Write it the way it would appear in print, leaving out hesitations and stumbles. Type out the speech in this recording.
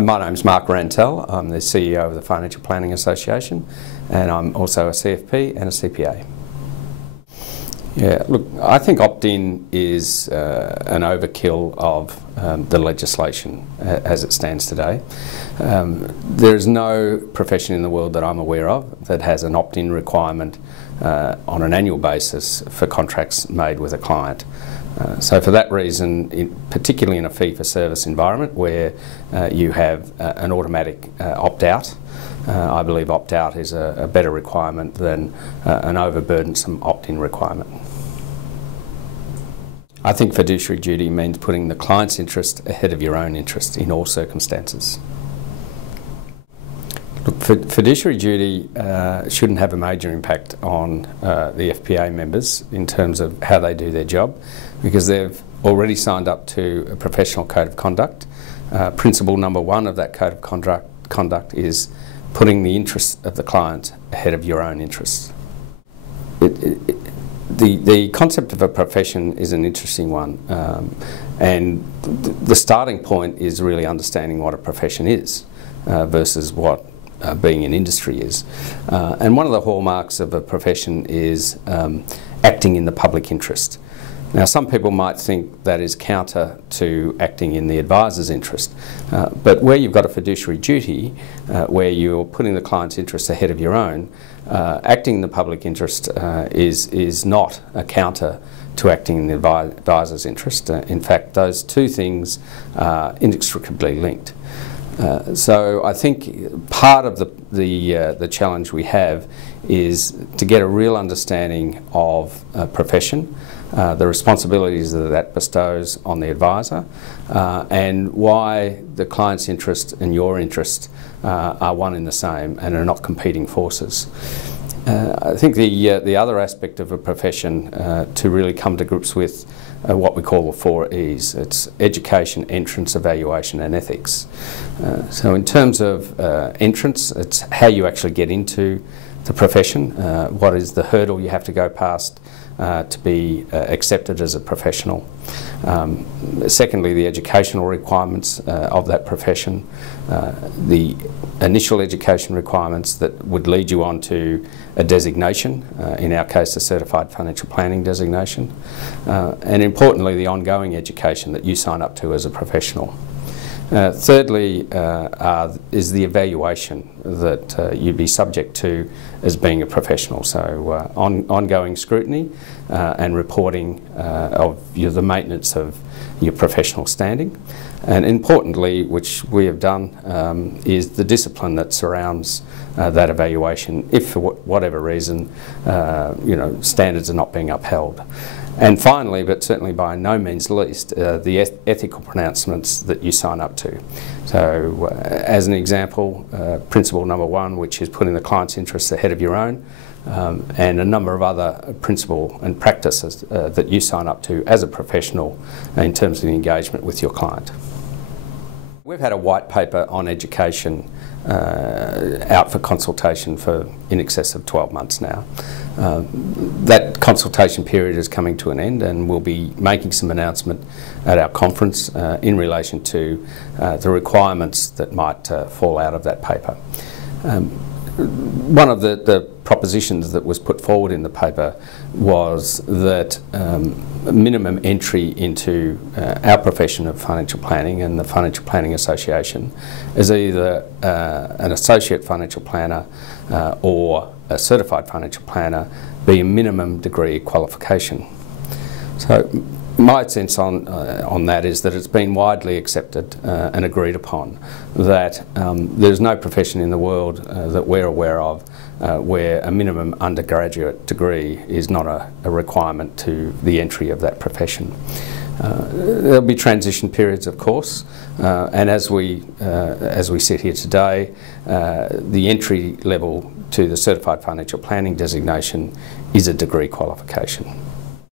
My name's Mark Rantall. I'm the CEO of the Financial Planning Association, and I'm also a CFP and a CPA. Yeah, look, I think opt-in is an overkill of the legislation as it stands today. There's no profession in the world that I'm aware of that has an opt-in requirement on an annual basis for contracts made with a client. So for that reason, particularly in a fee-for-service environment where you have an automatic opt-out, I believe opt-out is a better requirement than an overburdensome opt-in requirement. I think fiduciary duty means putting the client's interest ahead of your own interest in all circumstances. Look, fiduciary duty shouldn't have a major impact on the FPA members in terms of how they do their job, because they've already signed up to a professional code of conduct. Principle number one of that code of conduct is putting the interests of the client ahead of your own interests. The concept of a profession is an interesting one, and the starting point is really understanding what a profession is versus what being an industry is. And one of the hallmarks of a profession is acting in the public interest. Now, some people might think that is counter to acting in the advisor's interest, but where you've got a fiduciary duty, where you're putting the client's interests ahead of your own, acting in the public interest is not a counter to acting in the advisor's interest. In fact, those two things are inextricably linked. So I think part of the challenge we have is to get a real understanding of a profession, the responsibilities that bestows on the advisor, and why the client's interest and your interest are one and the same and are not competing forces. I think the other aspect of a profession to really come to grips with what we call the 4 E's. It's education, entrance, evaluation and ethics. So in terms of entrance, it's how you actually get into the profession, what is the hurdle you have to go past to be accepted as a professional. Secondly, the educational requirements of that profession, the initial education requirements that would lead you on to a designation, in our case a Certified Financial Planning designation, and importantly the ongoing education that you sign up to as a professional. Thirdly is the evaluation that you'd be subject to as being a professional, so ongoing scrutiny and reporting of the maintenance of your professional standing. And importantly, which we have done, is the discipline that surrounds that evaluation if for whatever reason standards are not being upheld. And finally, but certainly by no means least, the ethical pronouncements that you sign up to. So as an example, principle number one, which is putting the client's interests ahead of your own, and a number of other principles and practices that you sign up to as a professional in terms of the engagement with your client. We've had a white paper on education out for consultation for in excess of 12 months now. That consultation period is coming to an end, and we'll be making some announcement at our conference in relation to the requirements that might fall out of that paper. One of the propositions that was put forward in the paper was that minimum entry into our profession of financial planning and the Financial Planning Association is either an associate financial planner or a certified financial planner be a minimum degree qualification. So my sense on that is that it's been widely accepted and agreed upon that there's no profession in the world that we're aware of where a minimum undergraduate degree is not a requirement to the entry of that profession. There'll be transition periods, of course, and as we sit here today, the entry level to the Certified Financial Planning designation is a degree qualification.